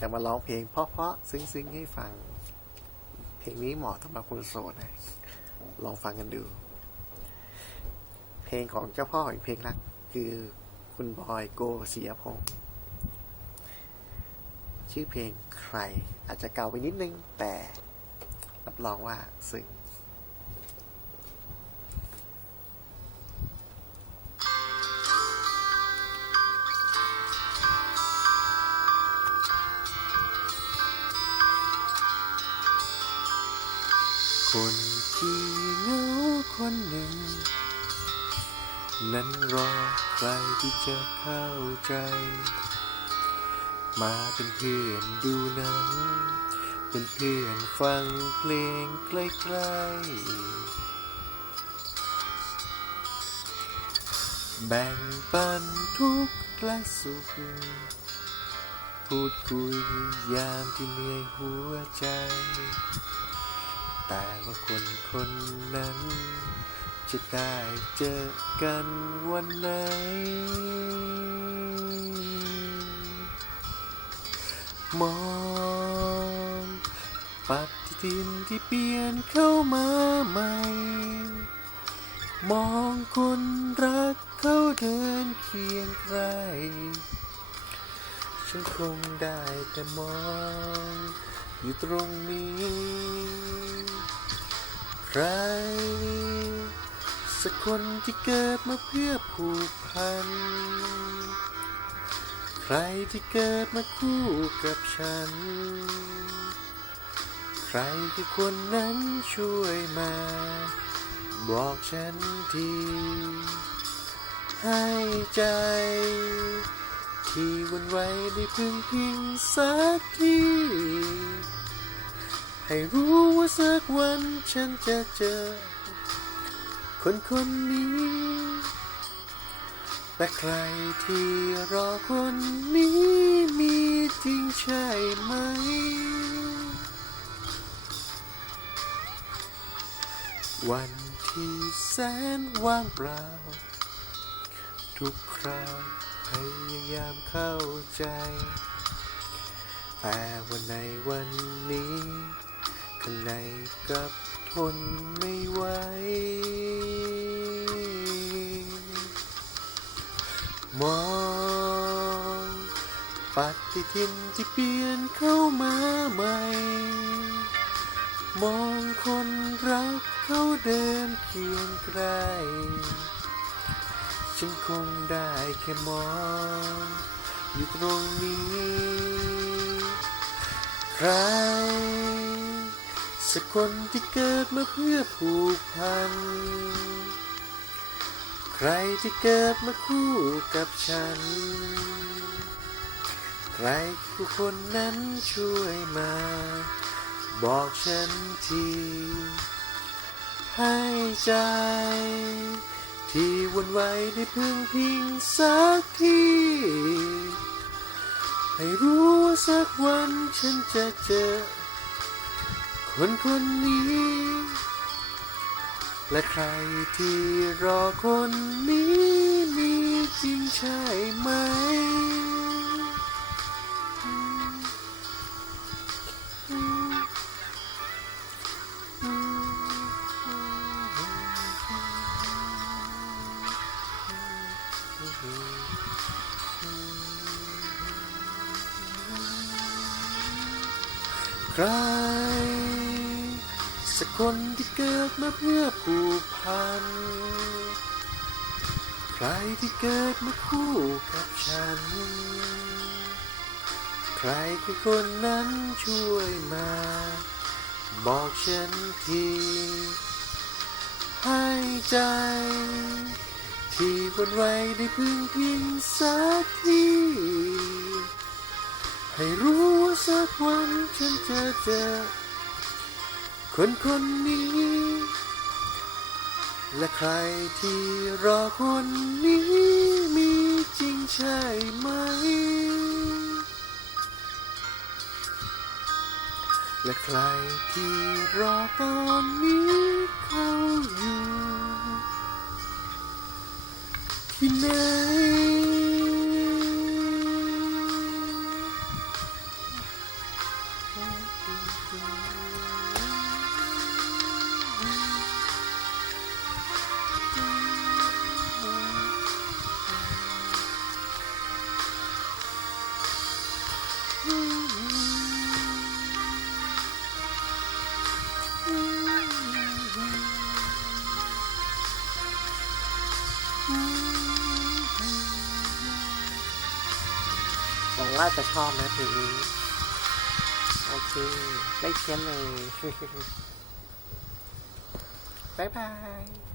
จะมาร้องเพลงเพราะๆซึ้งๆให้ฟัง เพลงนี้เหมาะสำหรับคนโสดนะ ลองฟังกันดู เพลงของเจ้าพ่อของเพลงรัก คือคุณบอยโกเสียพงษ์ชื่อเพลงใครอาจจะเก่าไปนิดนึงแต่รับรองว่าซึ้ง คนที่เหงาคนหนึ่ง นั้นรอใครที่จะเข้าใจ มาเป็นเพื่อนดูหนัง เป็นเพื่อนฟังเพลงใกล้ๆแบ่งปันทุกข์และสุข พูดคุยยามที่เหนื่อยหัวใจ แต่ว่าคนคนนั้น จะได้เจอกันวันไหน มองปฏิทินที่เปลี่ยนเข้ามาใหม่ มองคนรักเขาเดินเคียงใกลฉันคงได้แต่มอง อยู่ตรงนี้ ร สักคนที่เกิดมาเพื่อผูกพัน ใครที่เกิดมาคู่กับฉัน ใครคือคนนั้นช่วยมา บอกฉันที ให้ใจ ที่วันไหวได้พึ่งพิงสักที ให้รู้ว่าสักวันฉันจะเจอ คนคนนี้ แต่ใครที่รอคนนี้มีจริงใช่ไหม วันที่แสนว่างเปล่า ทุกคราวพยายามเข้าใจ แต่วันในวันนี้ ข้างในกลับทนไม่ไหว มองปฏิทินที่เปลี่ยนเข้ามาใหม่ มองคนรักเขาเดินเคียงใกล้ฉันคงได้แค่มอง อยู่ตรงนี้ ใคร สักคนที่เกิดมาเพื่อผูกพัน ใครที่เกิดมาคู่กับฉัน ใครคือคนนั้นช่วยมา บอกฉันที ให้ใจ ที่หวันไหวได้พึ่งพิงสักทีให้รู้ว่าสักวันฉันจะเจอ คนคนนี้ และใครที่รอคนนี้มีจริงใช่ไหม ใคร สักคนที่เกิดมาเพื่อผูกพัน ใครที่เกิดมาคู่กับฉัน ใครคือคนนั้นช่วยมา บอกฉันที ให้ใจ ที่วันไหวได้พึ่งพิงสักทีให้รู้ว่าสักวันฉันจะเจอ คนคนนี้ และใครที่รอคนนี้มีจริงใช่ไหม และใครที่รอตอนนี้เขาอยู่ ที่ไหน หวังว่าจะชอบนะเพลงนี้ โอเค ได้เพี้ยนเลย บ๊ายบาย